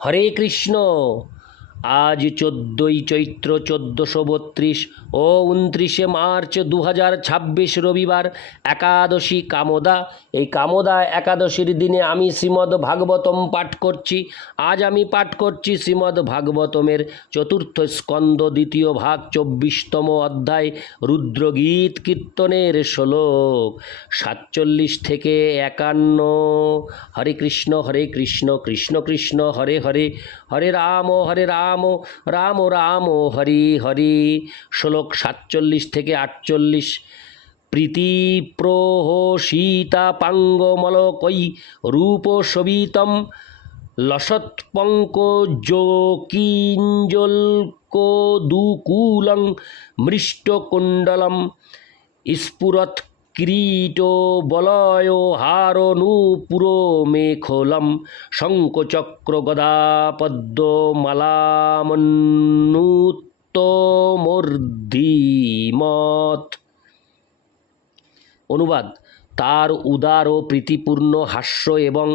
হরে কৃষ্ণ। আজ 14ই চৈত্র 1432 ও 29শে মার্চ 2026 রবিবার, একাদশী কামোদা। এই কামোদা একাদশীর দিনে আমি শ্রীমদ্ ভাগবতম পাঠ করছি। আজ আমি পাঠ করছি শ্রীমদ্ ভাগবতমের চতুর্থ স্কন্দ দ্বিতীয় ভাগ 24তম অধ্যায় রুদ্রগীত কীর্তনের শ্লোক 47 থেকে 51। হরে কৃষ্ণ কৃষ্ণ কৃষ্ণ হরে হরে, হরে রাম রাম রাম হরি হরি। শ্লোক 47 থেকে 48। প্রীতি প্রহসিতাপাঙ্গমলকৈ রূপশোভিতম লসৎপঙ্কজকিঞ্জলকোদুকূলং মৃষ্টকুণ্ডলম স্ফুরৎ কিরীটো বলয় হারনূপুরমেখলম শঙ্খচক্র গদা পদ্মমালামন্যুত্তমূর্ধিমৎ। অনুবাদ: তার উদার ও প্রীতিপূর্ণ হাস্য এবং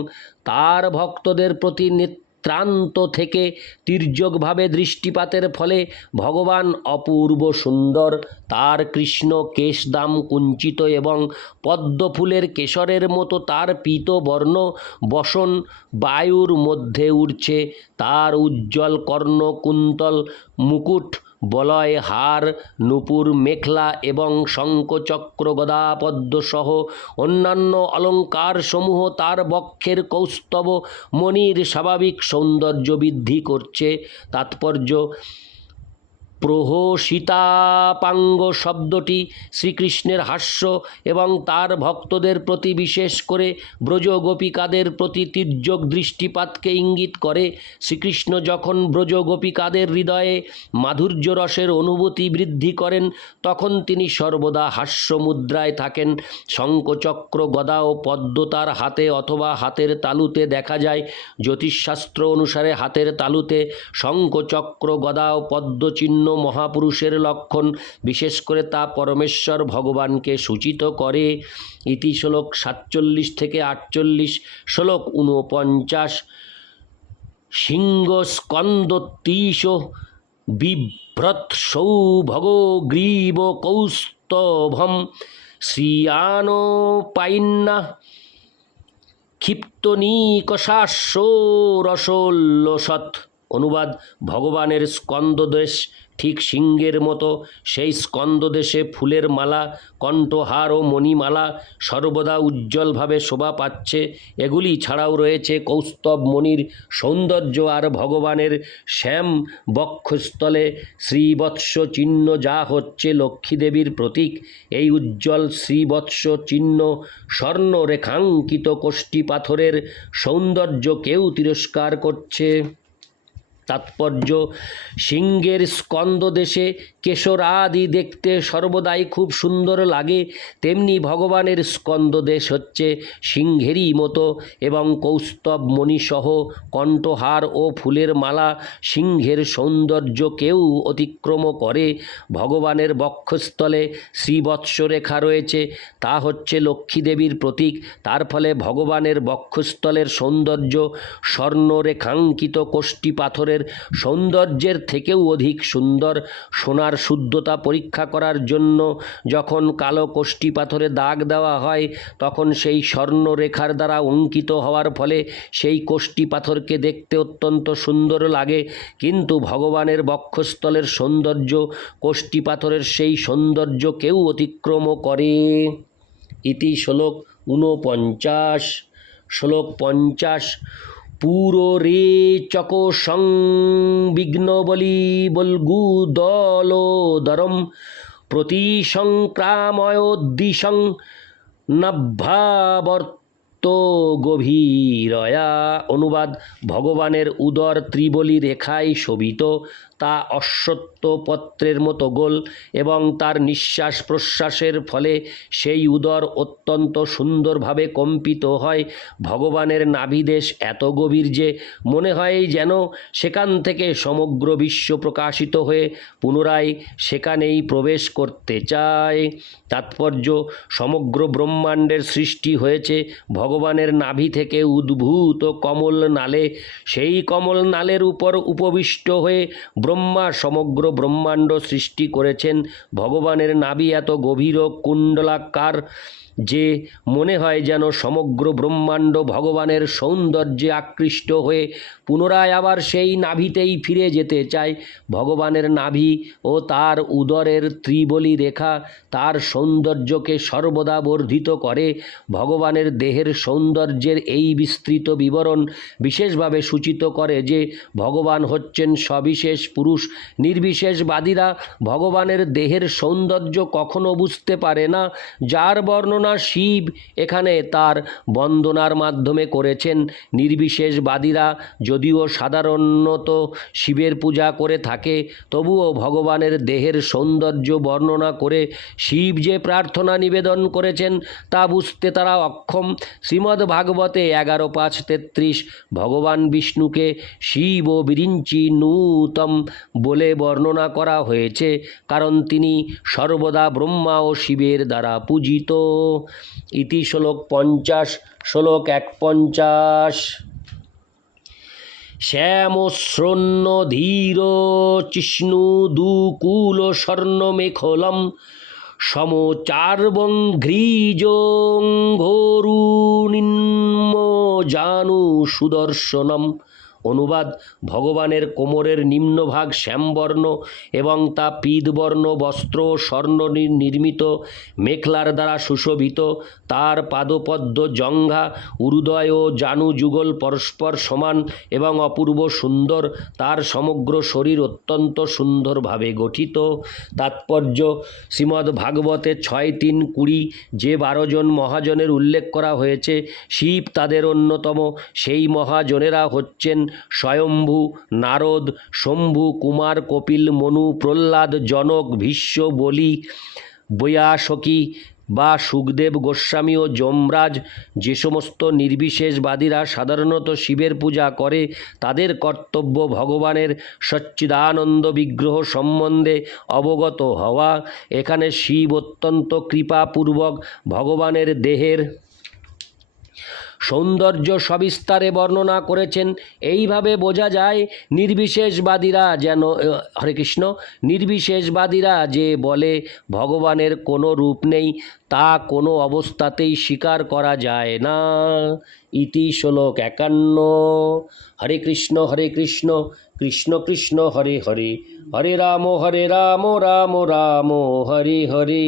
তার ভক্তদের প্রতি নেত্রান্ত থেকে তির্যকভাবে দৃষ্টিপাতের ফলে ভগবান অপূর্ব সুন্দর। তার কৃষ্ণ কেশদাম কুঞ্চিত এবং পদ্মফুলের কেশরের মতো তার পীত বর্ণ বসন বায়ুর মধ্যে উড়ছে। তার উজ্জ্বল কর্ণ কুন্তল মুকুট, বলয় হার, নূপুর মেখলা এবং শঙ্খচক্র গদা পদ্ম সহ অন্যান্য অলঙ্কার সমূহ তার বক্ষের কৌস্তব মণির স্বাভাবিক সৌন্দর্য বৃদ্ধি করছে। তাৎপর্য: প্রহসিতাপাঙ্গ শব্দটি শ্রীকৃষ্ণের হাস্য এবং তার ভক্তদের প্রতি, বিশেষ করে ব্রজগোপিকাদের প্রতি তির্যক দৃষ্টিপাতকে ইঙ্গিত করে। শ্রীকৃষ্ণ যখন ব্রজগোপিকাদের হৃদয়ে মাধুর্য রসের অনুভূতি বৃদ্ধি করেন, তখন তিনি সর্বদা হাস্য মুদ্রায় থাকেন। শঙ্খচক্র গদা ও পদ্ম তার হাতে অথবা হাতের তালুতে দেখা যায়। জ্যোতিষশাস্ত্র অনুসারে হাতের তালুতে শঙ্খচক্র গদা ও পদ্ম চিহ্ন মহাপুরুষের লক্ষণ, বিশেষ করে তা পরমেশ্বর ভগবানকে সূচিত করে। ইতি শ্লোক 47 থেকে 48। শ্লোক 49। সিংহস্কন্দোত্তীশ বিভ্রৎসৌভগগ্রীব কৌস্তভম শ্রিয়ানোপায়িন্না ক্ষিপ্তনিকষাস্যরসোল্লসৎ। অনুবাদ: ভগবানের স্কন্দদেশ ঠিক সিংহের মতো। সেই স্কন্দদেশে ফুলের মালা, কণ্ঠহার ও মণিমালা সর্বদা উজ্জ্বলভাবে শোভা পাচ্ছে। এগুলি ছাড়াও রয়েছে কৌস্তব মণির সৌন্দর্য আর ভগবানের শ্যাম বক্ষস্থলে শ্রীবৎস চিহ্ন, যা হচ্ছে লক্ষ্মীদেবীর প্রতীক। এই উজ্জ্বল শ্রীবৎস চিহ্ন স্বর্ণ রেখাঙ্কিত কোষ্ঠী পাথরের সৌন্দর্যকেও তিরস্কার করছে। তাৎপর্য: সিংহের স্কন্দদেশে কেশরাদি দেখতে সর্বদাই খুব সুন্দর লাগে, তেমনি ভগবানের স্কন্দদেশ হচ্ছে সিংহেরই মতো এবং কৌস্তব মণিসহ কণ্ঠহার ও ফুলের মালা সিংহের সৌন্দর্যকেও অতিক্রম করে। ভগবানের বক্ষস্থলে শ্রীবৎস রেখা রয়েছে, তা হচ্ছে লক্ষ্মীদেবীর প্রতীক। তার ফলে ভগবানের বক্ষস্থলের সৌন্দর্য স্বর্ণরেখাঙ্কিত কোষ্ঠী পাথরের সৌন্দর্যের থেকেও অধিক সুন্দর। সোনার শুদ্ধতা পরীক্ষা করার জন্য যখন কালো কোষ্ঠী পাথরে দাগ দেওয়া হয়, তখন সেই স্বর্ণরেখার দ্বারা অঙ্কিত হওয়ার ফলে সেই কোষ্ঠী পাথরকে দেখতে অত্যন্ত সুন্দর লাগে। কিন্তু ভগবানের বক্ষস্থলের সৌন্দর্য কোষ্ঠী পাথরের সেই সৌন্দর্যকেও অতিক্রম করে। ইতি শ্লোক 49। শ্লোক 50। পুররেচক সংবিঘ্নবলী বল্গুদলোদরম প্রতিসংক্রাময়োদ্দিশং নাভ্যাবর্ত গভীরয়া। অনুবাদ: ভগবানের উদর ত্রিবলী রেখায় শোভিত, তা অশ্বত্থ পত্রের মতো গোল এবং তার নিঃশ্বাস প্রশ্বাসের ফলে সেই উদর অত্যন্ত সুন্দরভাবে কম্পিত হয়। ভগবানের নাভিদেশ এত গভীর যে মনে হয় যেন সেখান থেকে সমগ্র বিশ্ব প্রকাশিত হয়ে পুনরায় সেখানেই প্রবেশ করতে চায়। তাৎপর্য, সমগ্র ব্রহ্মাণ্ডের সৃষ্টি হয়েছে ভগবানের নাভি থেকে উদ্ভূত কমল নালে। সেই কমল নালের উপর উপবিষ্ট হয়ে ব্রহ্মা সমগ্র ব্রহ্মাণ্ড সৃষ্টি করেছেন। ভগবানের নাভি এত গভীর ও কুণ্ডলাকার যে মনে হয় যেন সমগ্র ব্রহ্মাণ্ড ভগবানের সৌন্দর্যে আকৃষ্ট হয়ে পুনরায় আবার সেই নাভিতেই ফিরে যেতে চায়। ভগবানের নাভি ও তার উদরের ত্রিবলী রেখা তার সৌন্দর্যকে সর্বদা বর্ধিত করে। ভগবানের দেহের সৌন্দর্যের এই বিস্তৃত বিবরণ বিশেষভাবে সূচিত করে যে ভগবান হচ্ছেন সবিশেষ পুরুষ। নির্বিশেষবাদীরা ভগবানের দেহের সৌন্দর্য কখনো বুঝতে পারে না, যার বর্ণনা শিব এখানে তার বন্দনার মাধ্যমে করেছেন। নির্বিশেষবাদীরা যদিও সাধারণত শিবের পূজা করে থাকে, তবুও ভগবানের দেহের সৌন্দর্য বর্ণনা করে শিব যে প্রার্থনা নিবেদন করেছেন তা বুঝতে তারা অক্ষম। শ্রীমদ্ ভাগবতে 11.5.33 ভগবান বিষ্ণুকে শিব ও বিরিঞ্চি নূতম বলে বর্ণনা করা হয়েছে, কারণ তিনি সর্বদা ব্রহ্মা ও শিবের দ্বারা পূজিত। ইতি শ্লোক 50, শ্লোক 150। শ্যামশ্রোণ্য ধীর চিষ্ণু দুকুল স্বর্ণমেখলম সমচার্বং ঘ্রিজং ঘোরুনিম্ন জানু সুদর্শনম। অনুবাদ: ভগবানের কোমরের নিম্নভাগ শ্যামবর্ণ এবং তা পীতবর্ণ বস্ত্র স্বর্ণ নির্মিত মেখলার দ্বারা সুশোভিত। তার পাদপদ্ম জঙ্ঘা উরুদয় ও জানু যুগল পরস্পর সমান এবং অপূর্ব সুন্দর। তার সমগ্র শরীর অত্যন্ত সুন্দরভাবে গঠিত। তাৎপর্য: শ্রীমদ্ ভাগবতে 6.3.20 যে 12 জন মহাজনের উল্লেখ করা হয়েছে, শিব তাদের অন্যতম। সেই মহাজনেরা হচ্ছেন স্বয়ম্ভু, নারদ, শম্ভু, কুমার, কপিল, মনু, প্রহ্লাদ, জনক, ভীষ্ম, বলি, বৈয়াসকি বা সুখদেব গোস্বামী ও যমরাজ। যে সমস্ত নির্বিশেষবাদীরা সাধারণত শিবের পূজা করে, তাদের কর্তব্য ভগবানের সচ্চিদানন্দ বিগ্রহ সম্বন্ধে অবগত হওয়া। এখানে শিব অত্যন্ত কৃপাপূর্বক ভগবানের দেহের সৌন্দর্য সবিস্তারে বর্ণনা করেছেন। এইভাবে বোঝা যায় নির্বিশেষবাদীরা যে বলে ভগবানের কোনো রূপ নেই, তা কোনো অবস্থাতেই স্বীকার করা যায় না। ইতি শ্লোক 51। হরে কৃষ্ণ কৃষ্ণ কৃষ্ণ হরে হরে, হরে রাম রাম রাম হরে হরে।